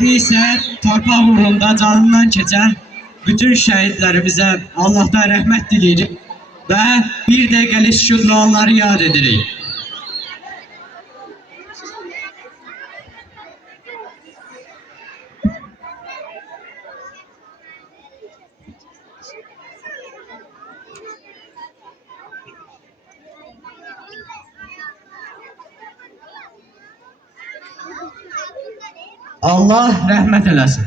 İndi isə torpaq uğrunda canından keçən bütün şəhidlərimizə Allahdan rəhmət diləyirik və bir dəqiqəlik sükutla onları yad edirik. Allah rəhmət eləsin.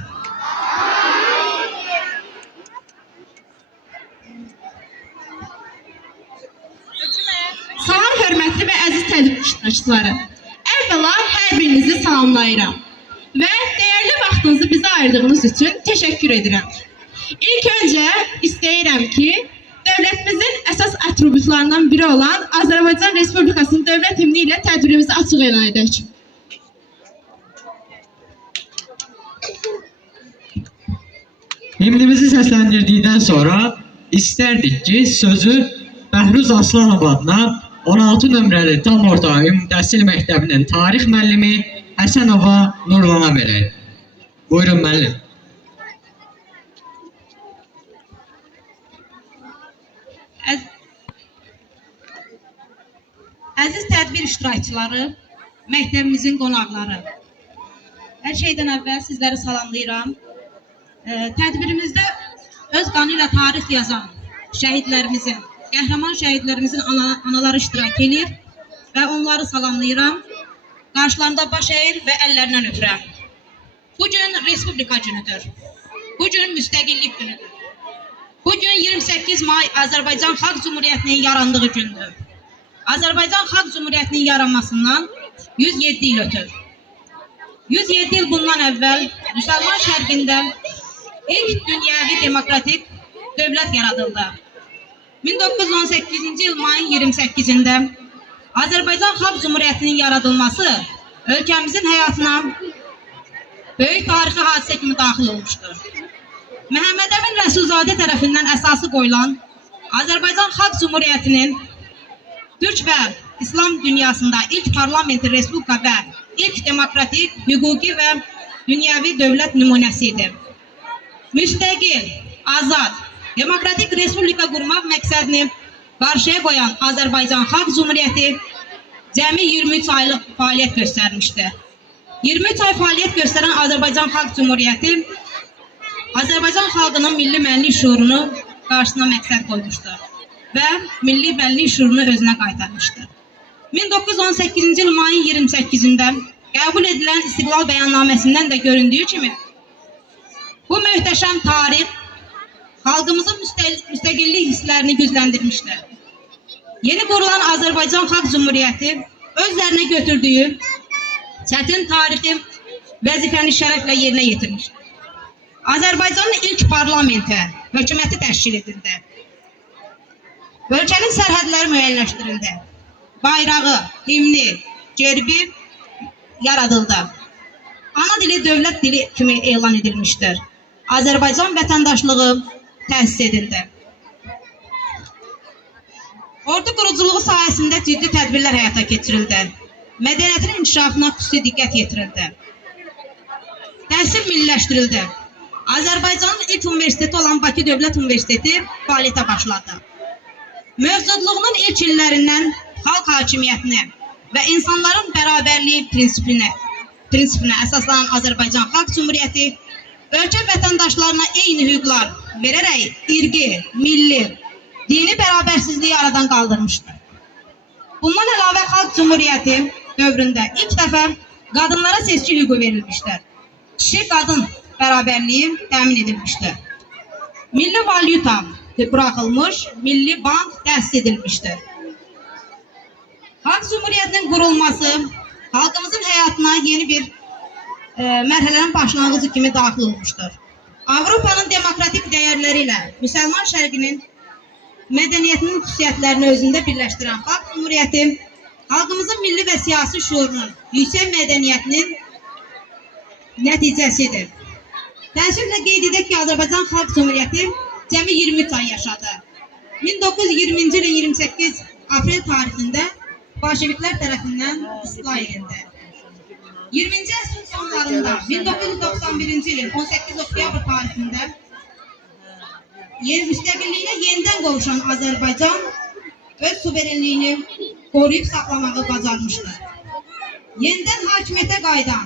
Salam hörmətli və əziz tədbir iştirakçıları. Əvvəla hər birinizi salamlayıram və dəyərli vaxtınızı bizə ayırdığınız üçün təşəkkür edirəm. İlk öncə istəyirəm ki, dövlətimizin əsas atributlarından biri olan Azərbaycan Respublikasının dövlət himni ilə tədbirimizi açıq elan edək. Himnimizi səsləndirdikdən sonra istərdik ki, sözü Bəhruz Aslanov adına 16 nömrəli tam orta ümumi təhsil məktəbinin tarix müəllimi Həsənova Nurlana verək. Buyurun müəllim. Əziz tədbir iştirakçıları, məktəbimizin qonaqları. Hər şeydən əvvəl sizləri salamlayıram. Tədbirimizdə öz qanı ilə tarix yazan şəhidlərimizin, qəhrəman şəhidlərimizin anaları iştirak edir və onları salamlayıram. Qarşılarında baş əyir və əllərindən öpürəm. Bugün Respublika günüdür. Bugün müstəqillik günüdür. Bugün 28 may Azərbaycan Xalq Cumhuriyyətinin yarandığı gündür. Azərbaycan Xalq Cumhuriyyətinin yaranmasından 107 il ötür. 107 il bundan əvvəl Müsəlman şərqində ilk dünyəvi demokratik dövlət yaradıldı. 1918-ci il mayın 28-də Azərbaycan Xalq Cumhuriyyətinin yaradılması ölkəmizin həyatına böyük tarixi hadisə kimi daxil olmuşdur. Məhəmməd Əmin Rəsulzadə tərəfindən əsası qoyulan Azərbaycan Xalq Cumhuriyyətinin Türk və İslam dünyasında ilk parlamenti respublika və ilk demokratik, hüquqi və dünyəvi dövlət nümunəsidir. Müstəqil, azad, demokratik respublika qurmaq məqsədini qarşıya qoyan Azərbaycan Xalq Cümhuriyyəti cəmi 23 aylıq fəaliyyət göstərmişdir. 23 ay fəaliyyət göstərən Azərbaycan Xalq Cümhuriyyəti Azərbaycan xalqının milli mənlik şuurunu qarşısına məqsəd qoymuşdur və milli mənlik şuurunu özünə qaytarmışdır. 1918-ci il mayın 28-də qəbul edilən İstiqlal Bəyannaməsindən də göründüyü kimi bu möhtəşəm tarix xalqımızın müstəqillik hisslərini gücləndirmişdir. Yeni qurulan Azərbaycan Xalq Cümhuriyyəti özlərinə götürdüyü çətin tarixi vəzifəni şərəflə yerinə yetirmişdir. Azərbaycanın ilk parlamenti, hökuməti təşkil edildi. Ölkənin sərhədləri müəyyənləşdirildi. Bayrağı, himni, gerbi yaradıldı. Ana dili dövlət dili kimi elan edilmişdir. Azərbaycan vətəndaşlığı təsis edildi. Ordu quruculuğu sayəsində ciddi tədbirlər həyata keçirildi. Mədəniyyətin inkişafına xüsusi diqqət yetirildi. Təhsil milliləşdirildi. Azərbaycanın ilk universiteti olan Bakı Dövlət Universiteti fəaliyyətə başladı. Mövcudluğunun ilk illərindən xalq hakimiyyətini və insanların bərabərliyi prinsipinə əsaslanan Azərbaycan Xalq Cümhuriyyəti ölkə vətəndaşlarına eyni hüquqlar verərək irqi, milli, dini bərabərsizliyi aradan qaldırmışdır. Bundan əlavə Xalq Cümhuriyyəti dövründə ilk dəfə qadınlara seçki hüququ verilmişdir. Kişi-qadın bərabərliyi təmin edilmişdir. Milli valyuta buraxılmış, milli bank təsis edilmişdir. Xalq Cümhuriyyətinin qurulması xalqımızın həyatına yeni bir mərhələnin başlanğıcı kimi daxil olmuşdur. Avropanın demokratik dəyərləri ilə Müsəlman şərqinin mədəniyyətinin xüsusiyyətlərini özündə birləşdirən Xalq Cümhuriyyəti xalqımızın milli və siyasi şuurunun yüksək mədəniyyətinin nəticəsidir. Təəssüflə qeyd edək ki, Azərbaycan Xalq Cümhuriyyəti cəmi 23 ay yaşadı. 1920-ci ilin 28 aprel tarixində Bolşeviklər tərəfindən istila edildi. 20-ci əsrin sonlarında 1991-ci ilin 18 oktyabr tarixində müstəqilliyinə yenidən qovuşan Azərbaycan öz suverenliyini qoruyub saxlamağı bacarmışdır. Yenidən hakimiyyətə qayıdan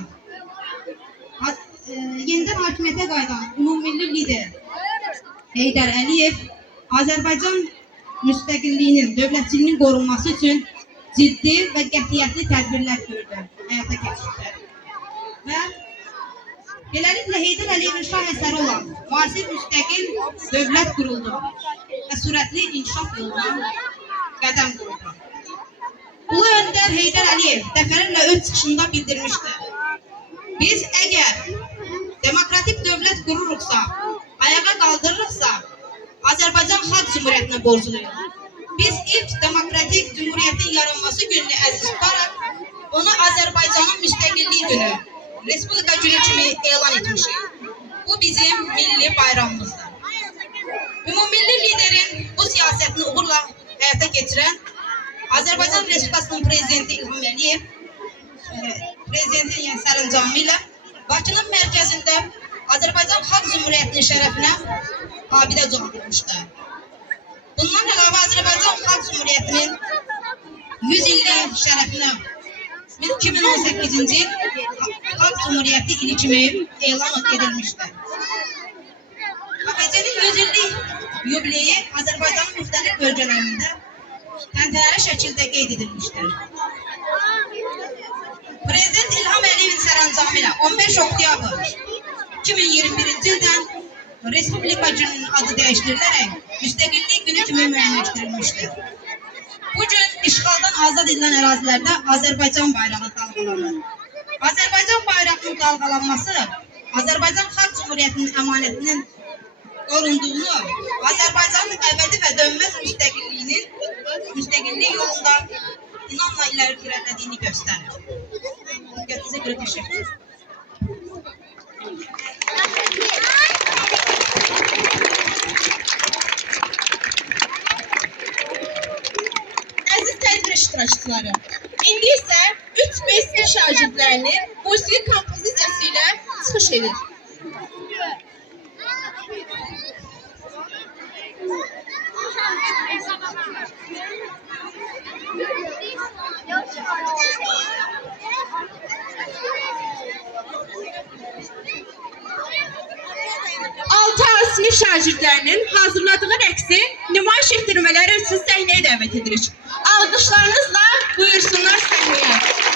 ümumilli lider Heydər Əliyev Azərbaycan müstəqilliyinin, dövlətçiliyinin qorunması üçün ciddi və qətiyyətli tədbirlər gördü, həyata keçirdi. Və beləliklə Heydər Əliyevin şah əsəri olan müasir müstəqil dövlət quruldu və sürətli inkişaf yoluna qədəm qoydu. Ulu öndər Heydər Əliyev dəfələrlə öz çıxışında bildirmişdir. Biz əgər demokratik dövlət qururuqsa, ayağa qaldırırıqsa, Azərbaycan Xalq Cümhuriyyətinə borcluyuq. Biz ilk demokratik cümhuriyyətin yaranması gününü əziz tutaraq, onu Azərbaycanın müstəqilliyi günü, Respublika günü kimi elan etmişik. Bu bizim milli bayramımızdır. Ümumilli liderin bu siyasətini uğurla həyata keçirən Azərbaycan Respublikasının prezidenti İlham Əliyev, prezidentin sərəncamı ilə Bakının mərkəzində Azərbaycan Xalq Cümhuriyyətinin şərəfinə abidə düzəltilmişdir. Bundan əlavə Azərbaycan Xalq Cümhuriyyətinin 100 illik şərəfinə 2018-ci il Xalq Cümhuriyyəti ili kimi elan edilmişdir. AXC-nin 100 illik yubileyi Azərbaycanın müxtəlif bölgələrində təntənəli şəkildə qeyd edilmişdir. Prezident İlham Əliyevin sərəncamı ilə 15 oktyabr 2021-ci ildən Respublika gününün adı dəyişdirilərək müstəqillik günü kimi müəyyənləşdirilmişdir. Bu gün işğaldan azad edilən ərazilərdə Azərbaycan bayrağı dalğalanır. Azərbaycan bayrağının dalğalanması Azərbaycan Xalq Cümhuriyyətinin əmanətinin qorunduğunu, Azərbaycanın əbədi və dönməz müstəqillik yolunda inamla iləri sürətlədiyini göstərir. Diqqətinizə görə təşəkkür ederim. Əziz tədbir iştirakçıları, indi isə 3 mesle şagirdlərini musiqi kompozisiyası ilə çıxış edir. sinif şagirdlərinin hazırladığı rəqsi nümayiş etdirmələri üçün səhnəyə dəvət edirik. Alqışlarınızla buyursunlar səhnəyə.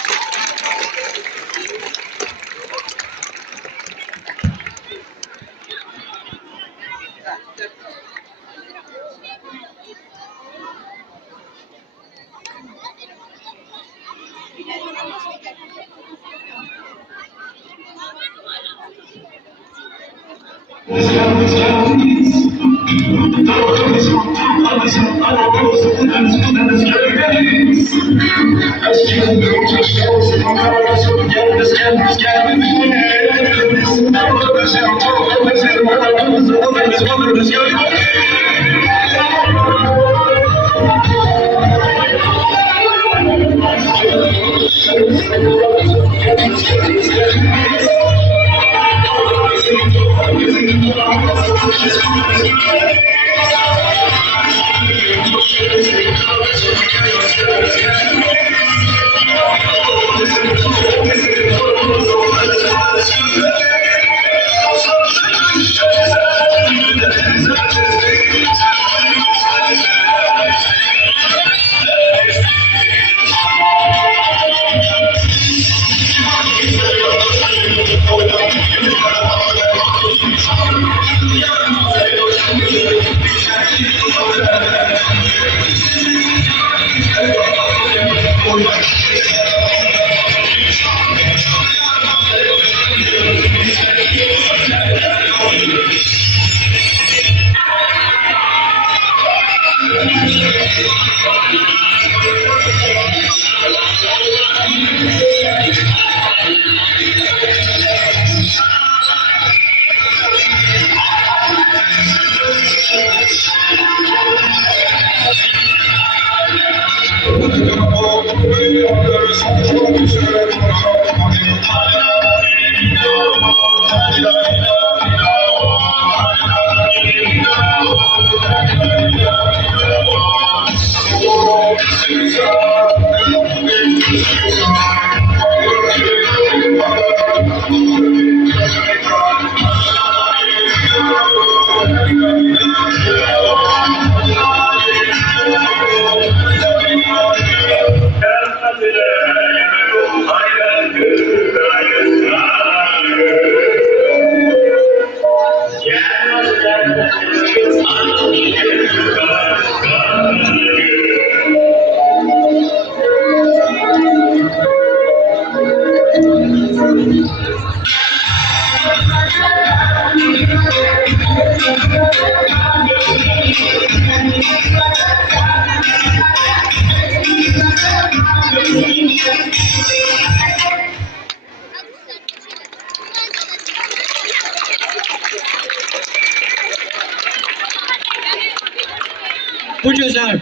Bu güzel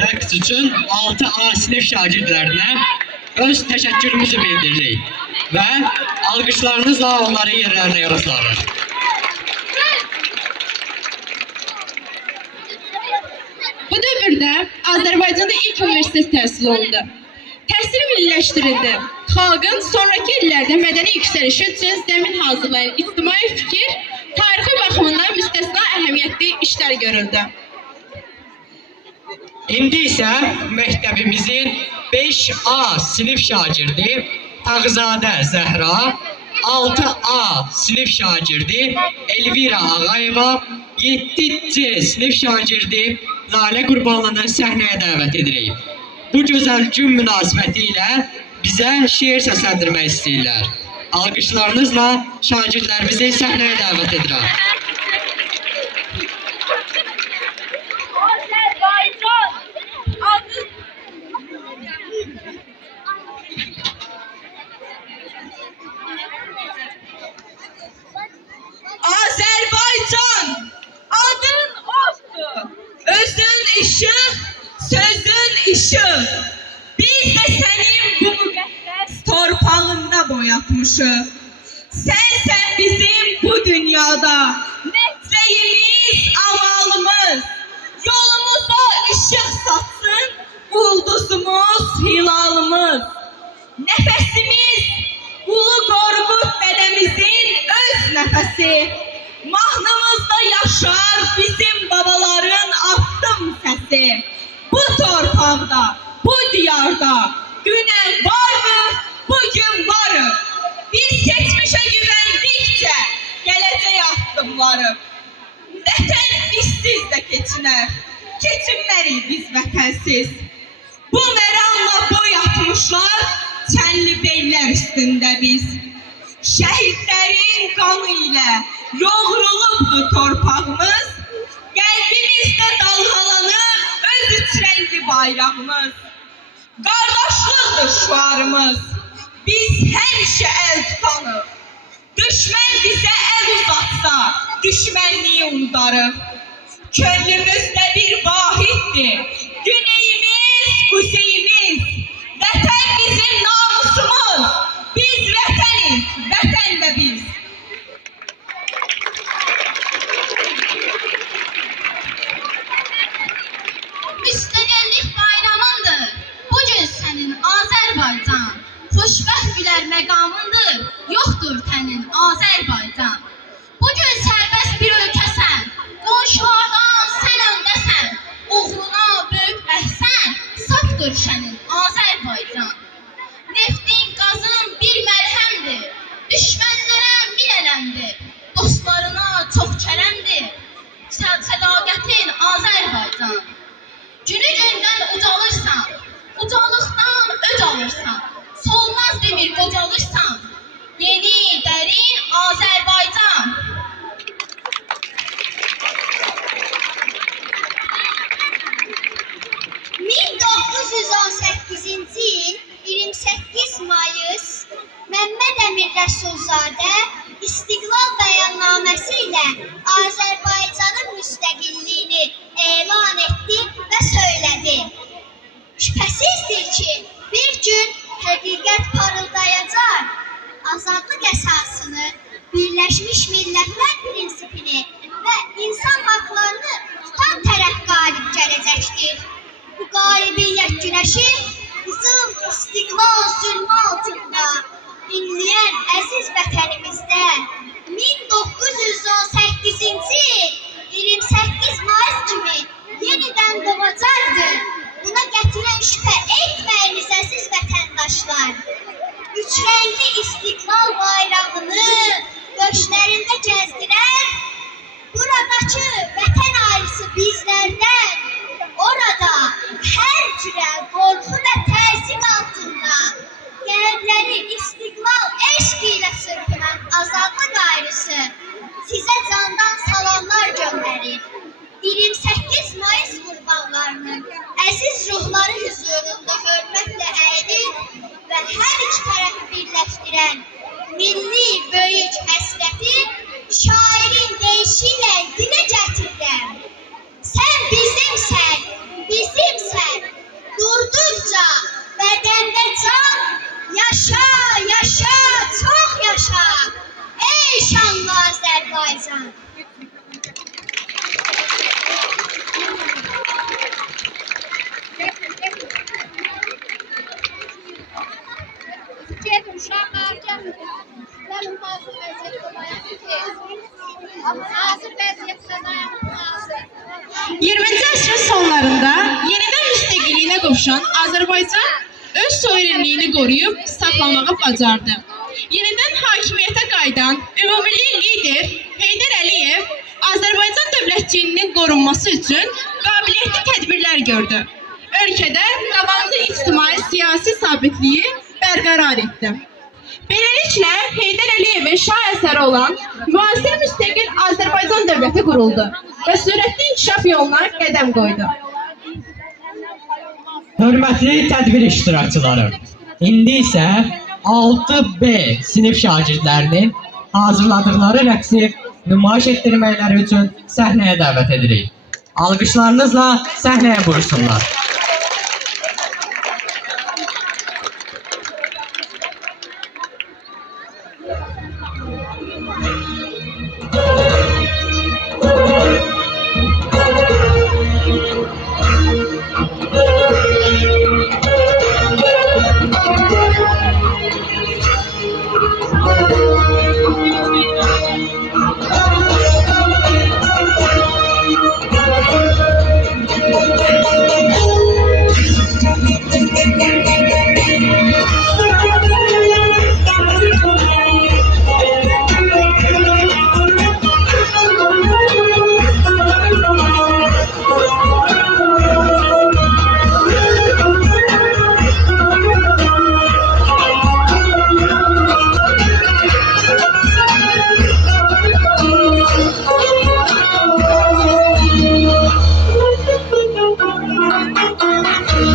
rəqs üçün 6A sinif şagirdlərinə öz təşəkkürümüzü bildiririk və alqışlarınızla onları yerlərinə yola salırıq. Bu dövrdə Azərbaycanda ilk universitet təhsil olundu. Təhsil milliləşdirildi. Xalqın sonraki illərdə mədəni yüksəlişi üçün zəmin hazırlayan ictimai fikir, tarixi baxımından müstəsna əhəmiyyətli işlər görüldü. İndi isə məktəbimizin 5A sinif şagirdi Tağzadə Zəhra, 6A sinif şagirdi Elvira Ağayeva, 7C sinif şagirdi Lalə Qurbanlını səhnəyə dəvət edirik. Bu gözəl gün münasibəti ilə bizə şeir səsləndirmək istəyirlər. Alqışlarınızla şagirdlərimizi səhnəyə dəvət edirəm. Azərbaycan, adın olsun, özün işıq, sözün işıq. Biz de senin bu müqəddəs torpağında boyatmışıq. Sensen bizim bu dünyada mesleğimiz, amalımız. Yolumuza ışık satsın, ulduzumuz, hilalımız. Nefesimiz, Ulu Qorqud dedemizin öz nefesi. Mahnımızda yaş bizim babaların attım sesi. Bu torpaqda, bu diyarda güne vardı, bugün varıq. Biz geçmişe güvendikçe gelecek addımları. Vətən bizsiz de keçinər, keçinmərik biz vətənsiz. Bu məramla boy atmışlar, çənli beylər üstündə biz. Şəhidlərin qanı ilə yoğrulubdu torpağımız, qəlbimizdə dalğalanır öz üç rəngli bayrağımız. Qardaşlıqdır şüarımız, biz həmişə əl tutanıq. Düşmən bizə əl uzatsa, düşmənliyi unudarıq. Könlümüzdə bir vahiddir, güneyimiz, kuzeyimiz. Vətən bizim namusumuz, biz vətəniz, vətən də biz. Müstəqillik bayramındır, bugün sənin Azərbaycan. Xoşbəxt gülər məqamındır, yoxdur tənin Azərbaycan. Bugün sərbəst bir ölkəsən, qonşulardan sən öndəsən. Uğruna böyük əhsən, safdır şənin Azərbaycan. Neftin, qazın bir məlhəmdir, düşmənlərə min ələmdir. Dostlarına çox kərəmdir, sədaqətin Azərbaycan. Günü gündən ucalırsan, ucalıqdan öc alırsan. Solmaz demir qocalırsan, yeni, dərin Azərbaycan. il 28 Mayıs Məmməd Əmin Rəsulzadə İstiqlal bəyannaməsi ilə Azərbaycanın müstəqilliyini elan etdi və söylədi. Şübhəsizdir ki, bir gün həqiqət parıldayacaq, azadlıq əsasını, Birləşmiş Millətlər prinsipini və insan haqlarını tutan tərəf qalib gələcəkdir. Bu qalibiyyət günəşi bizim istiqlal zülmü altında dinləyən əziz vətənimizdə 1918-ci il 28 Mayıs kimi yenidən doğacaqdır. Buna gətirən şübhə etməyiniz əziz vətəndaşlar. Üç rəngli istiqlal bayrağını döşlərində gəzdirən buradakı vətən ailesi bizlərdən, orada hər cürə qorxu və təzyiq altında qəlbləri istiqlal eşq ilə çırpınan azadlıq ailesi sizə candan salamlar göndərir. 28 Mayıs qurbanlarının əziz ruhları huzurunda hörmətlə əyilir və hər iki tərəfi birləşdirən milli böyük həsrəti şairin deyişiyle dilə gətirirəm. Sən bizimsən, bizimsən, durdukca bədəndə can, yaşa, yaşa, çox yaşa, ey şanlı Azərbaycan. Uşaqlar gəlmir. Gəlin hazır vəziyyətdə dayanır. Amma hazır vəziyyətdə dayanır. 20-ci əsrin sonlarında yenidən müstəqilliyinə qovuşan Azərbaycan öz suverenliyini qoruyub saxlamağı bacardı. Yenidən hakimiyyətə qayıdan ümumilli lider Heydər Əliyev Azərbaycan dövlətçiliyinin qorunması üçün qabiliyyətli tədbirlər gördü. Ölkədə davamlı ictimai-siyasi sabitliyi bərqərar etdi. Beləliklə, Heydər Əliyevin şah əsəri olan müasir müstəqil Azərbaycan dövləti quruldu və sürətli inkişaf yoluna qədəm qoydu. Hörmətli tədbir iştirakçıları, indi isə 6B sinif şagirdlərinin hazırladıqları rəqsi nümayiş etdirməkləri üçün səhnəyə dəvət edirik. Alqışlarınızla səhnəyə buyursunlar.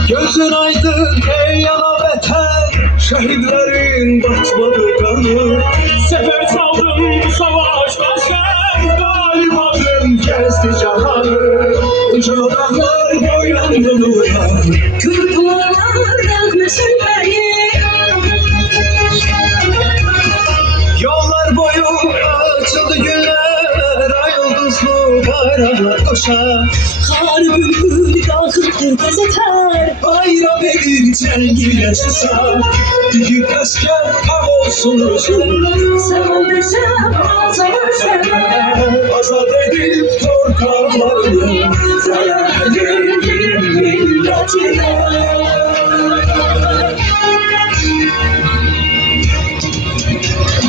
Gözün aydın ey ana vətən, şehitlerin batmadı kanı. Sefer çaldım bu savaşta sen, galibadım gezdi cahanı. Uca dağlar boylandı nura, kırpılar yazmışım beni. Yollar boyu açıldı günler, ay yıldızlı bayraklar koşar. Kar bülbül kalkıptır gazeter, bayram edir cengiyle susar. Büyük asker kam olsun özüm, sen ol desem azalır sever. Azat edip torpaklarını, zayan edir milletine.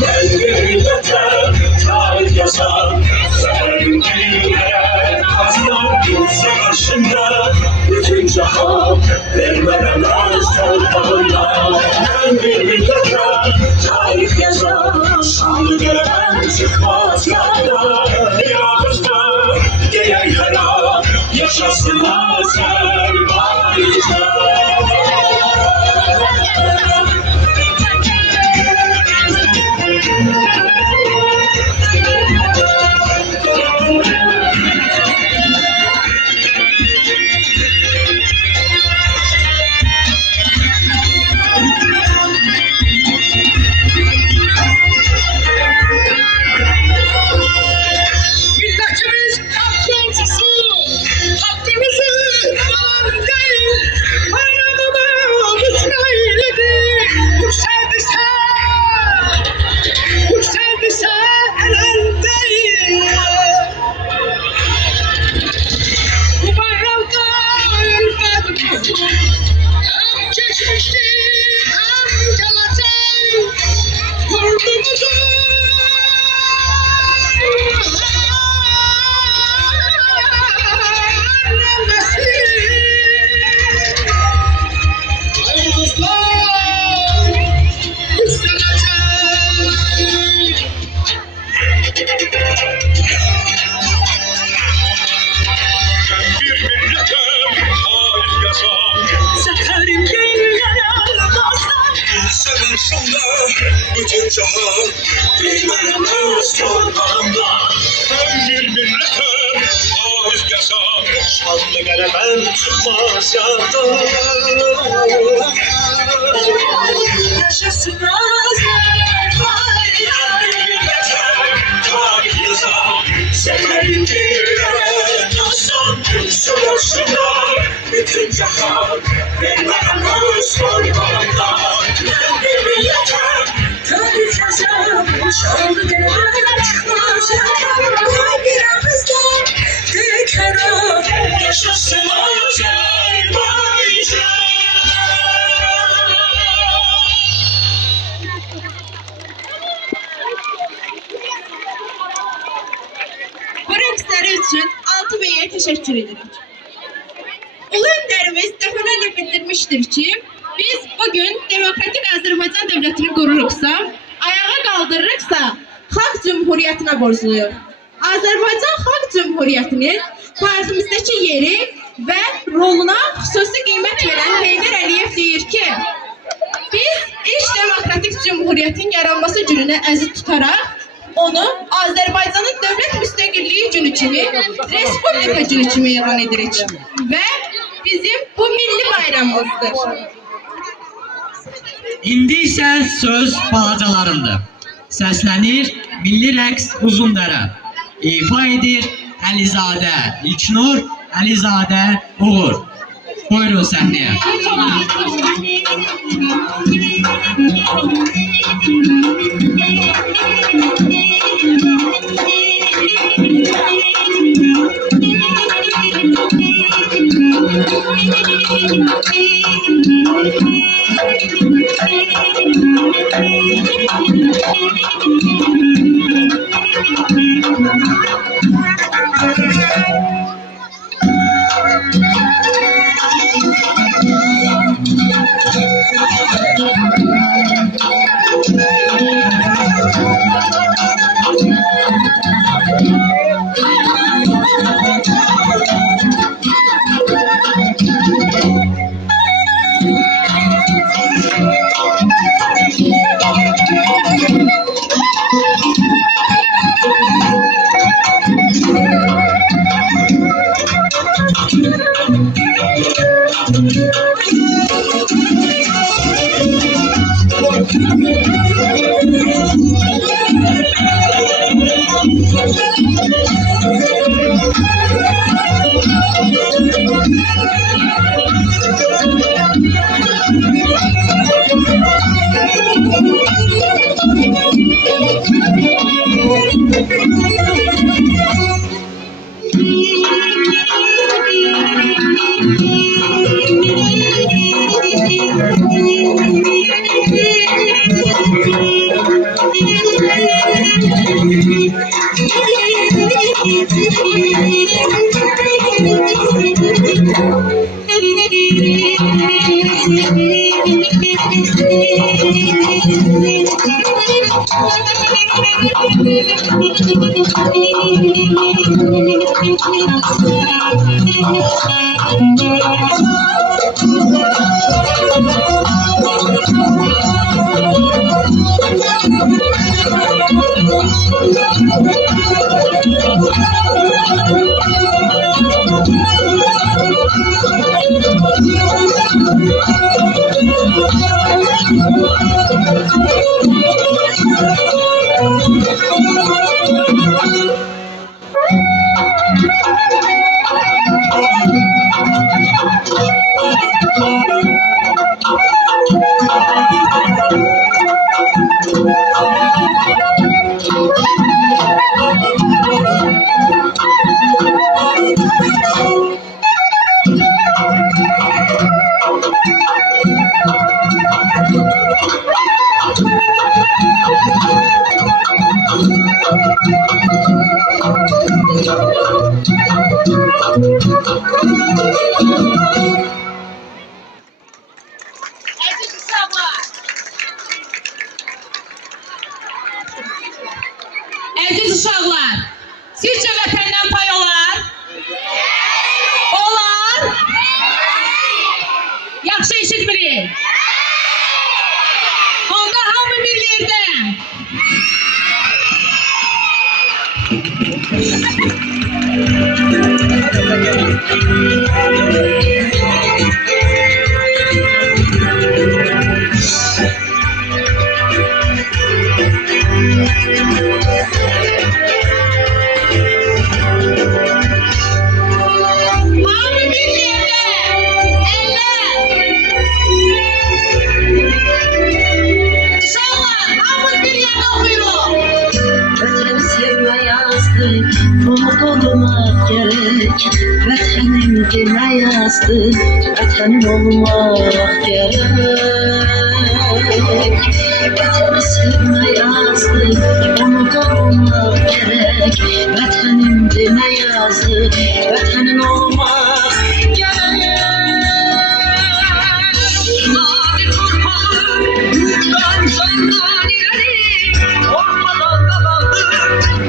Ben milletem tarih yazar, severim dinlere, kazandım savaşında. Bütün cahan vermemez torpağına. Ben milletem tarih yazar, şanlı göremem çıkmaz yana. Bir ağızda geyay hera, yaşasın Azerbaycan. Milletimiz hakkımızı, hakkımızı değil. Bayramına düşmeyledir. Yükseldi sen el değil. Bu bayramda ülkedim, hem geçmişti hem gelecek. Yurdumuzu Savaşında bütün cahan bilmez torpağımda. Ben bir milletim, ağız yasam, şanlı gelemem çıkmaz yandan. Yaşasın Azerbaycan. Ben bir milletim, tarih yazam, severim dinlere, kazandım savaşında. Bütün cahan bilmez torpağımda. Ben bir milletim, tarih yazam, şanlı gelemem çıkmaz yandan. Bir ağızdan tek hera, yaşasın Azerbaycan. Bu rəqsləri üçün 6 beyə təşəkkür edirik. Ulu öndərimiz dəfələrlə bildirmişdir ki, biz bugün Demokratik Azərbaycan Dövlətini qururuqsa, ayağa qaldırırıqsa, Xalq Cümhuriyyətinə borcluyuq. Azərbaycan Xalq Cümhuriyyətinin tariximizdəki yeri və roluna xüsusi qiymət verən Heydər Əliyev deyir ki, biz ilk Demokratik Cümhuriyyətin yaranması gününü əziz tutaraq, onu Azərbaycanın dövlət müstəqilliyi günü kimi, Respublika günü kimi elan edirik və bizim bu milli bayramımızdır. İndi isə söz balacalarındır. Səslənir milli rəqs Uzundərə. İfa edir Əlizadə İlknur, Əlizadə Uğur. Buyurun səhnəyə. Əziz uşaqlar, sizcə vətəndən pay olar? Olar? Yaxşı eşitmirik. Onda hamı bir yerdə. Hamı bir yerdə. Eller. Uşaqlar, hamı bir yerdə oxuyuruq. Vətəni sevmək yazdı, onu qorumaq gərək. Vətənim demək yazdı, vətənim olmaq gərək. Vətəni sevmək yazdı, onu qorumaq gərək. Vətənim demək yazdı, vətənim olmaq gərək. Mavi torpağı, yurtdan candan ileri, ormadan kapandı,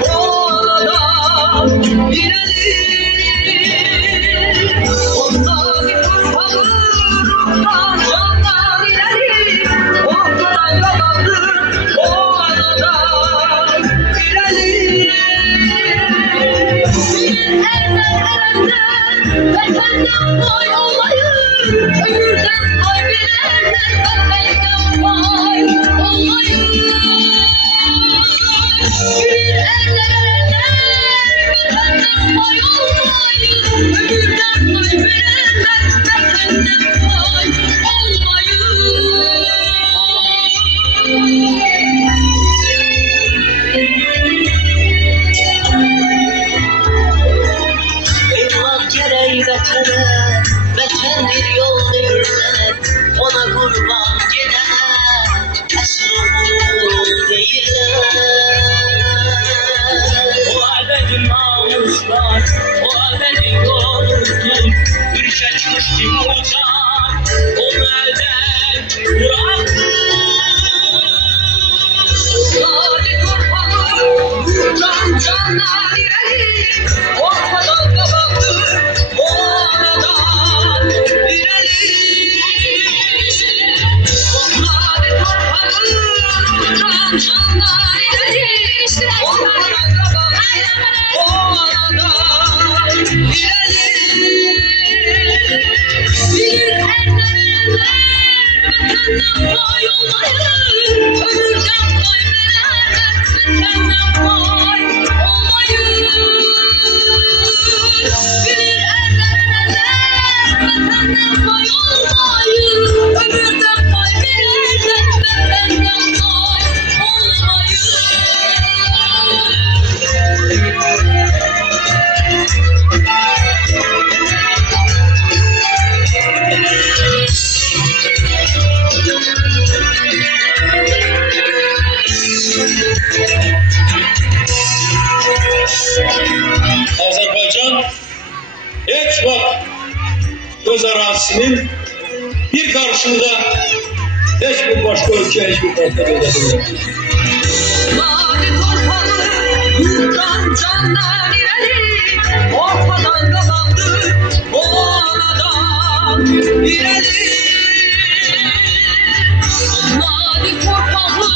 o anadan ileri. O mavi torpağı, yurtdan candan ileri, ormadan kapandı, o anadan ileri. Vətəndən pay olmayır, ömürdən pay verərlər, vətəndən pay olmayır. Bir ərlər, vətəndən pay olmayır, ömürdən pay verərlər, vətəndən pay Evlat gərək vətənə, vətən bir yol verirlər, ona qurban gedənə, əsr oğul deyirlər. O əbədi namuslar, o əbədi qorurken, ürkəçmiş kimi uçar, onu əldən bıraktı. Sadi torpağı, yurtdan canlar ileri, ortadan kapandı, o anadan ileri. Sadi torpağı, yurtdan canlar ileri, ortadan kapandı, o anadan ileri. Bir vatenden pay olmayı, ömürden pay verenler vatenden pay olmayı. Bilir erler vatenden pay olmayı, ömürden pay verenler vatenden pay olmayı. Azerbaycan hiç bak öz arazisinin bir karşında hiçbir başka ülke, hiçbir başka devlet yok. Mavi torpağı yurttan candan ileri, ortadan kazandı o anadan ileri. Mavi torpağı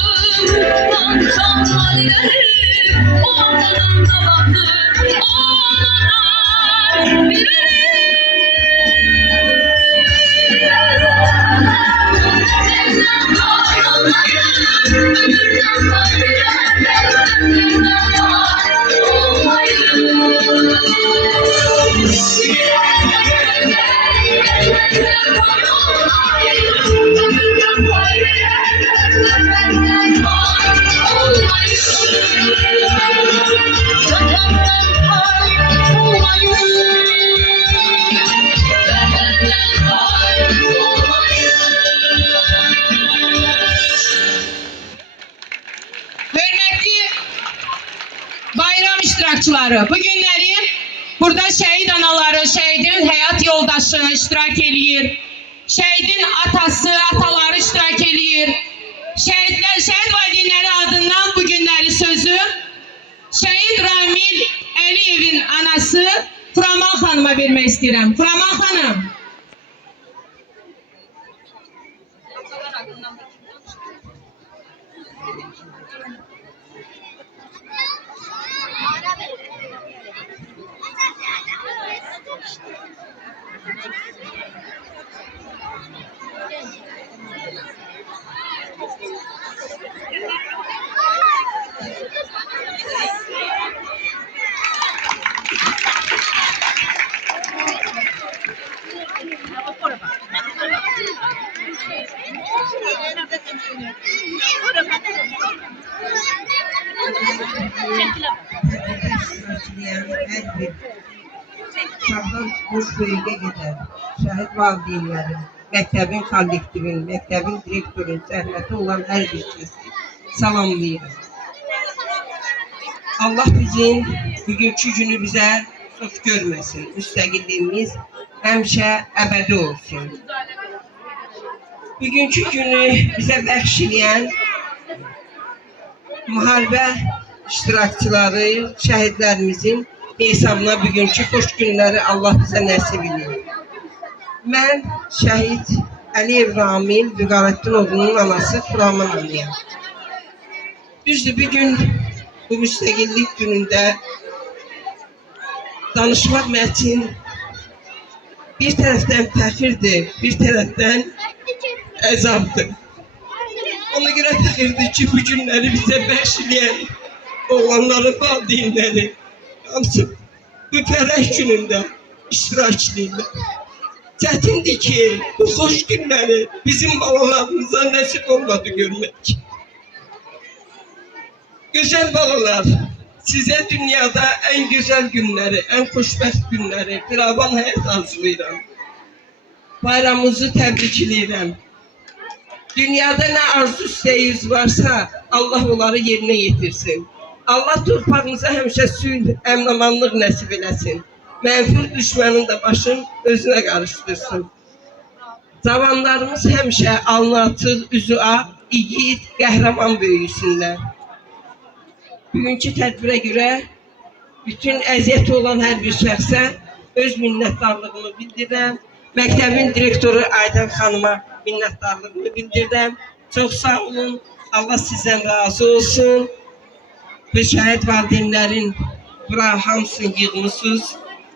yurttan candan ileri, ortadan kazandı o anadan ileri. Hörmətli bayram iştirakçıları, bu günləri burada şəhid anaları, şəhidin həyat yoldaşı iştirak eləyir. Şəhidin atası, ataları iştirak eləyir. Şəhid valideynləri adından bu günləri sözü şəhid Ramil Əliyevin anası Furaman xanıma vermək istəyirəm. Furaman xanım. Her bir uşaqdan çıxmış böyüyə gedər. Şəhid valideynlərin, məktəbin kollektivin, məktəbin direktorun, zəhməti olan hər bir kəsi salamlayırım. Allah bizim bugünkü günü bizə xoş görməsin. Müstəqilliyimiz həmişə əbədi olsun. Bugünkü günü bizə bəxş edən müharibə iştirakçıları, şəhidlərimizin hesabına bugünkü xoş günləri Allah bizə nəsib edir. Mən şəhid Əliyev Ramil Vüqarətdinoğlunun anası Furaman anayam. Düzdür, bugün bu müstəqillik günündə danışmaq mənim üçün bir tərəfdən fəxirdir, bir tərəfdən əzabdır. Ona görə fəxirdir ki, bu günləri bizə bəxş edən oğlanların valideynləri hamısı bu fərəh günündə iştirak edirlər. Çətindir ki, bu xoş günləri bizim balalarımıza nəsib olmadı görmək. Gözəl balalar, sizə dünyada ən gözəl günləri, ən xoşbəxt günləri, firavan həyat arzulayıram. Bayramınızı təbrik edirəm. Dünyada nə arzu istəyiniz varsa, Allah onları yerinə yetirsin. Allah torpağınıza həmişə sülh, əmin-amanlıq nəsib eləsin. Mənfur düşmənin də başın özünə qarışdırsın. Cavanlarımız həmişə alnı açıq, üzü ağ, igid, qəhrəman böyüsünlər. Bugünkü tədbirə görə bütün əziyyəti olan hər bir şəxsə öz minnətdarlığımı bildirirəm. Məktəbin direktoru Aydan xanıma minnətdarlığımı bildirirəm. Çox sağ olun, Allah sizdən razı olsun. Bu şəhid valideynlərin bura hamısını yığmışsınız.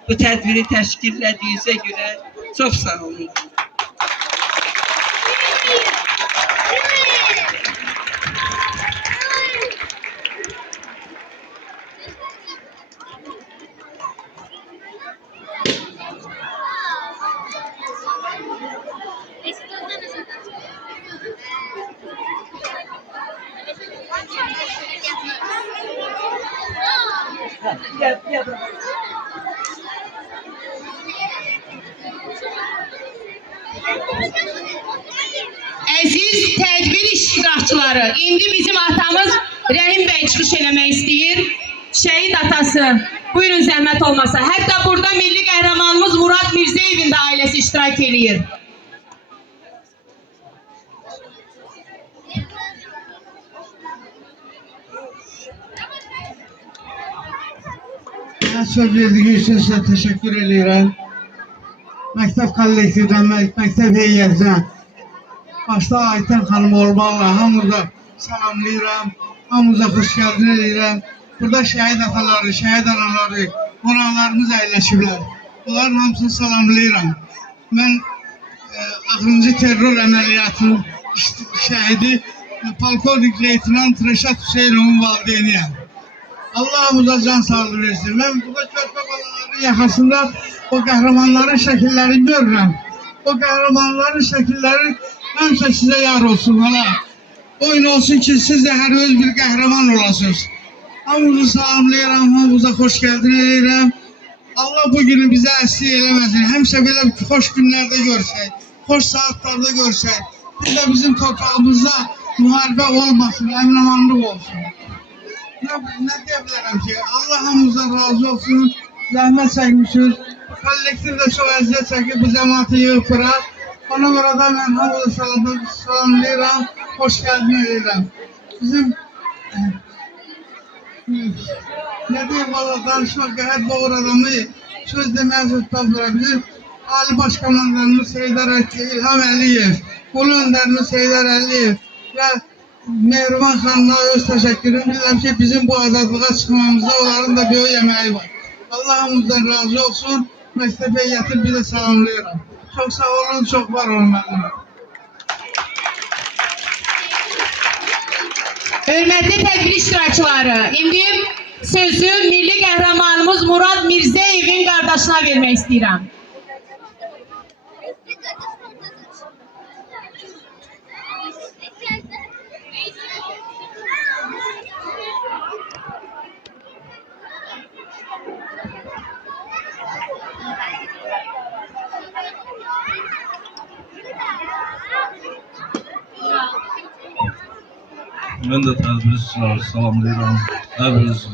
Bu tədbiri təşkil etdiyinizə görə çox sağ olun. Əziz tədbir iştirakçıları, indi bizim atamız Rəhim bəy çıxış eləmək istəyir. Şəhid atası, buyurun zəhmət olmasa. Hətta burada milli qəhrəmanımız Murad Mirzəyevin də ailəsi iştirak eləyir. Söz verdiğiniz için size teşekkür ediyorum. Məktəb kollektivdən, məktəb heyətinə, başda Ayten xanım olmaqla hamınıza salamlayıram, hamınıza xoş gəldin edirəm. Burada şəhid ataları, şəhid anaları, qonaqlarımız əyləşiblər. Onların hamısını salamlayıram. Mən axırıncı terror əməliyyatının şəhidi Polkovnik Leytenant Rəşad Hüseynovun valideyniyəm. Allah'ımıza can sağlığı versin. Ben burada körpe balaların yakasında o qəhrəmanların şəkillərini görürəm. O qəhrəmanların şəkilləri həmişə sizə yar olsun. Hala. Oyun olsun ki siz de her öz bir qəhrəman olasınız. Hamınızı salamlayıram, hamınıza xoş gəldin edirəm. Allah bu günü bize əsli eləməsin. Həmişə belə xoş günlərdə görsək, xoş saatlarda görsək. Bir de bizim torpağımızda müharibə olmasın, əmin-amanlıq olsun. Ne diyebilirim ki? Allah hamımızdan razı olsun. Zahmet çekmişiz. Kollektif de çok eziyet çekip bu cemaati yığıp bırak. Ona göre de ben hamımızı salamlayıram. Hoş geldin edirəm. Bizim ne diyeyim valla danışmak gayet boğur adamı söz demeye tutabilir. Bizim Ali Başkomandanımız Heydar İlham Əliyev, Ulu Önderimiz Heydar Əliyev ve Mehriban xanımla öz təşəkkürüm bilirəm ki, bizim bu azadlığa çıxmamızda onların da böyük əməyi var. Allah hamımızdan razı olsun. Məktəb heyəti bir də salamlayıram. Çox sağ olun, çox var olun mənim. Hörmətli tədbir iştirakçıları, indi sözü milli qəhrəmanımız Murad Mirzəyevin qardaşına vermək istəyirəm. Ben de tədbirçiləri salamlayıram. Hər birinizi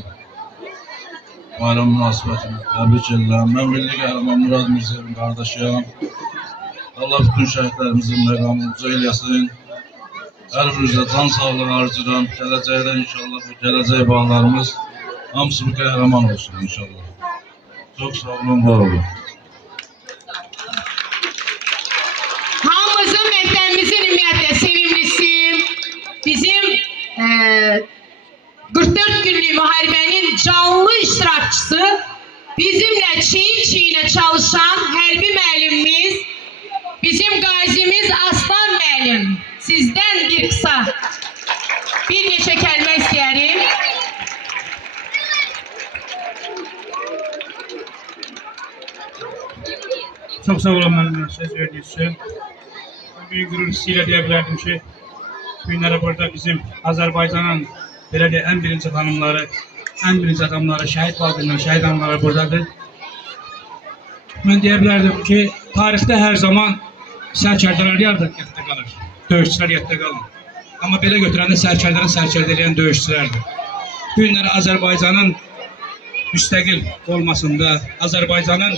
bayram münasibətini təbrik edirəm. Mən milli qəhrəman Murad Mirzəyevin qardaşıyam. Allah bütün şəhidlərimizin məqamını uca eləsin. Hər birinizə can sağlığı arzulayıram. Gələcəkdə inşallah bu gələcək bağlarımız hamısı bir qəhrəman olsun inşallah. Çox sağ olun, var olun. Hamımızın məktəbimizin ümumiyyətlə sevimlisi, bizim 44 günlük müharibənin canlı iştirakçısı, bizimlə çiyin-çiyinə çalışan hərbi müəllimimiz, bizim qazimiz Aslan müəllim. Sizdən bir qısa, bir neçə kəlmə istəyərim. Çok sağ olun benimle söz verdiğiniz için. Büyük gurur hissiyle diyebilirdim ki günlere burada bizim Azerbaycan'ın belediye en birinci hanımları, en birinci adamları, şehit valideler, şehit hanımları buradadır. Ben diyebilirdim ki tarihte her zaman sərkərdələr yadda qalır, döyüşçülər yadda qalır. Ama belə götürəndə sərkərdənin sərkərdələyən döyüşçülərdir. Bu günləri Azərbaycanın müstəqil olmasında, Azərbaycanın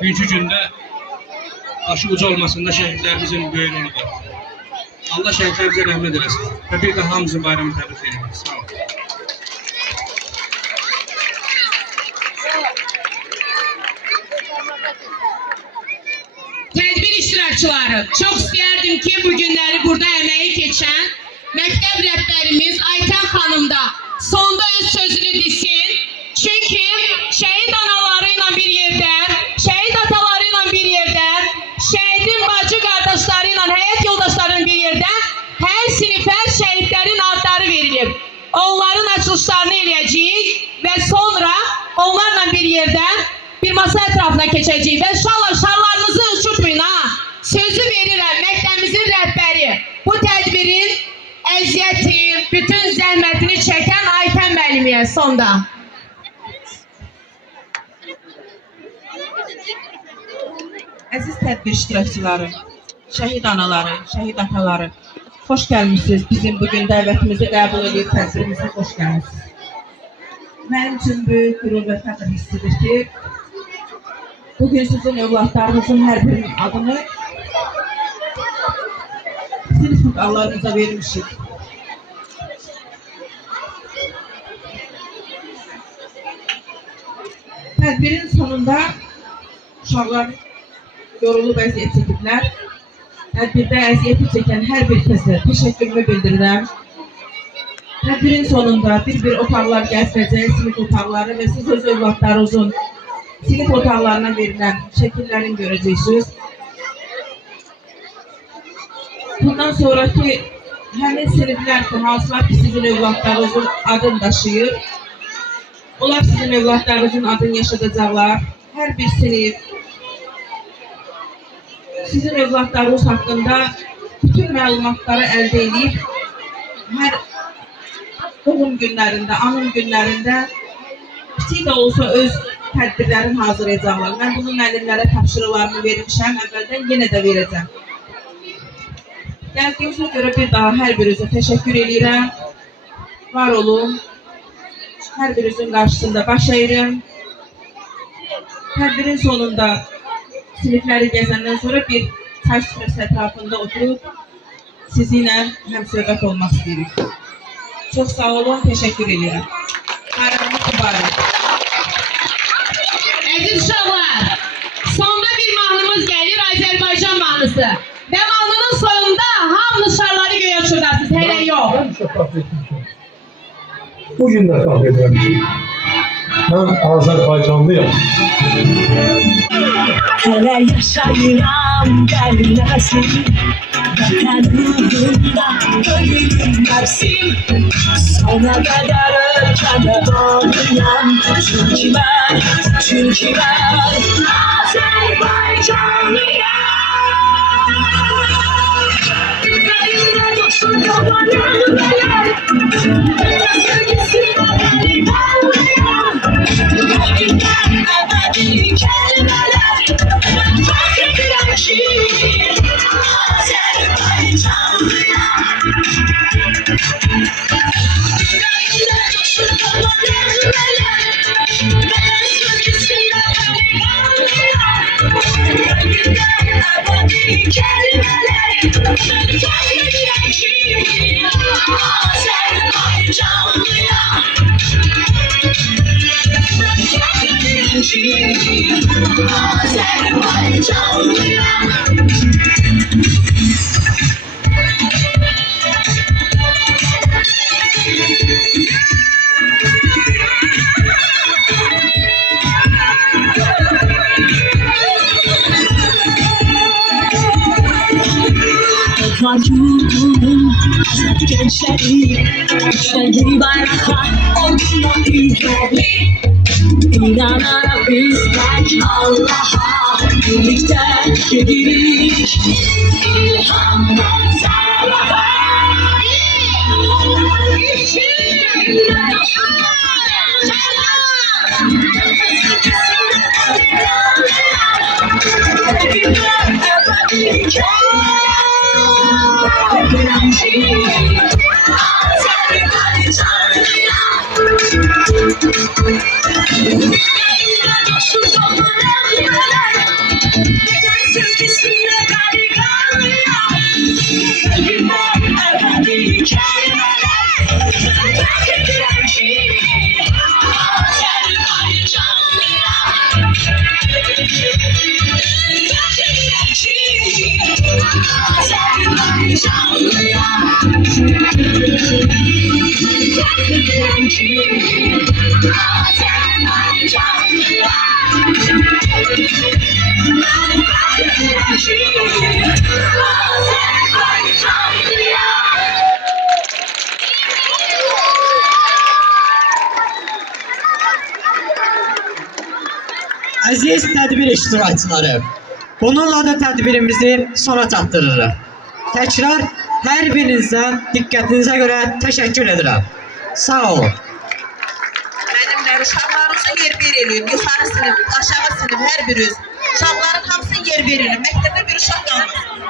bugünkü gündə başı uca olmasında şəhidlərimizin böyüklüyü var. Allah şəhidlərimizə rəhmət eləsin və bir də hamımızın bayramını təbrik edirəm. Sağ olun. Tədbir iştirakçıları, çox istəyərdim ki, bu günləri burada əməyi keçən məktəb rəhbərimiz Ayten xanım da sonda öz sözünü desin. Çünki şəhid anaları ilə bir yerdə, şəhid ataları ilə bir yerdə, şəhidin bacı qardaşları ilə, həyat yoldaşlarının bir yerdə hər sinifə şəhidlərin adları verilib. Onların açılışlarını eləyəcəyik və sonra onlarla bir yerdə bir masa ətrafına keçəcəyik və şarlarınızı uçurtmayın ha. Sözü verirəm məktəbimizin rəhbəri, bu tədbirin əziyyəti, bütün zəhmətini çəkən Ayten müəllimiyə sonda. Əziz tədbir iştirakçıları, şəhid anaları, şəhid ataları, xoş gəlmişsiniz. Bizim bugün dəvətimizi qəbul edib tədbirimizə xoş gəlmişsiniz. Mənim üçün böyük qürur və fəxr hissidir ki, bugün sizin övladlarınızın hər birinin adını sinif müqallarımıza vermişik. Tədbirin sonunda uşaqlar yorulub əziyyət çəkiblər. Tədbirdə əziyyəti çəkən hər bir kəsə təşəkkürümü bildirirəm. Tədbirin sonunda bir otaqlar gəzdirəcək, sinif otaqları və siz öz övladlarınızın sinif otaqlarına verilən şəkillərini görəcəksiniz. Bundan sonraki həmin siniflər ki, hansılar ki sizin övladlarınızın adını daşıyır, onlar sizin övladlarınızın adını yaşadacaqlar. Hər bir sinif sizin övladlarınız haqqında bütün məlumatları əldə edib, hər doğum günlərində, anım günlərində kiçik də olsa öz tədbirlərini hazırlayacaqlar. Mən bunu müəllimlərə tapşırıqlarını vermişəm, əvvəldən yenə də verəcəm. Gəldiyinizə görə bir daha hər birinizə təşəkkür edirəm. Var olun. Hər birinizin qarşısında baş əyirəm. Tədbirin sonunda sinifləri gəzəndən sonra bir çay süfrəsi ətrafında oturub sizinlə həmsöhbət olmaq istəyirik. Çox sağ olun, təşəkkür edirəm. Bayramınız mübarək. Əziz uşaqlar, sonda bir mahnımız gəlir, Azərbaycan mahnısı. Və mahnının sonunda hamınız şarları göyə uçurdasınız, hələ yox. Ben çok kahretmişim. Bugün de kahretmişim. Ben Azerbaycanlıyım. Hele yaşayıram gelmesin vatan uğrunda ölüm versin. Sona kadar ölkeme bağlıyam. Çünkü ben Azerbaycanlıyım. Yüreğimde dostum yalan ölmeler. Sevgisine beni bağlayan. Kalbimden ebedi kelimeler. Fark ederim ki Azerbaycanlıyım. Yüreğimde dostum yalan ölmeler. Sevgisine beni bağlayan. Kalbimden ebedi kelimeler. Fark ederim ki Azerbaycanlıyım. Azerbaycanlıyım. Vacudum azat gençleri, güçlendir bayraklar, onunla ilgili. İnanarak bizler Allah'a birlikte gidirik. İlhamdan Allah'a Əziz tədbir iştirakçıları, bununla da tədbirimizi sona çatdırırıq. Təkrar hər birinizdən diqqətinizə görə təşəkkür edirəm. Sağ olun. Mənimlə uşaqlarınızı yer bir eləyin. Yuxarı sinif, aşağı sinif hər biriniz uşaqların hamısına yer verilir. Məktəbdə bir uşaq qalmasın.